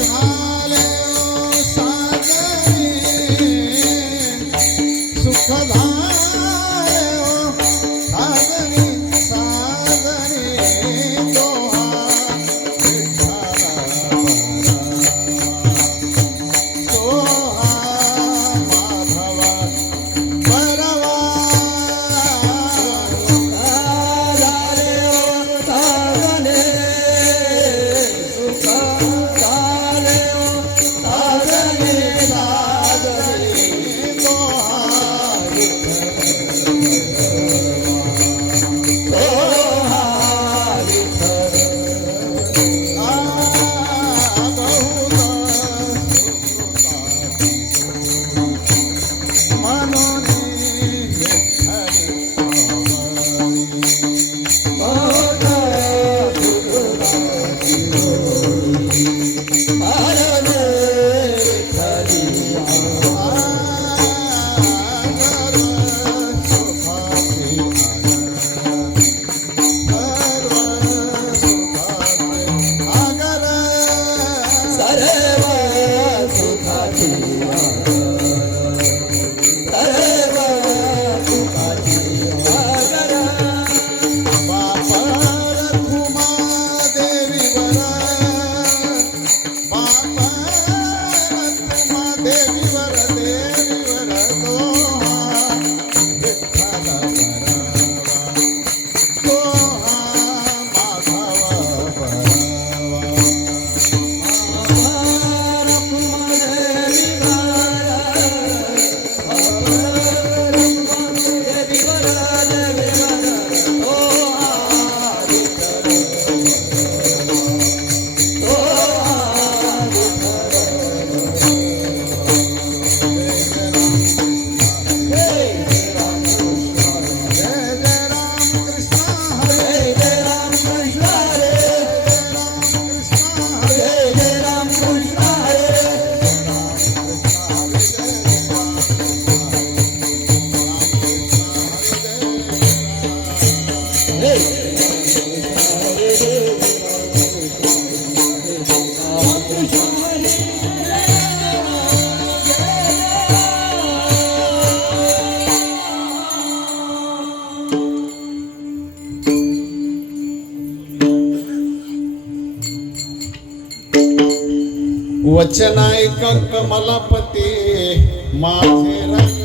Hare जय वचनायक कमलापती माझे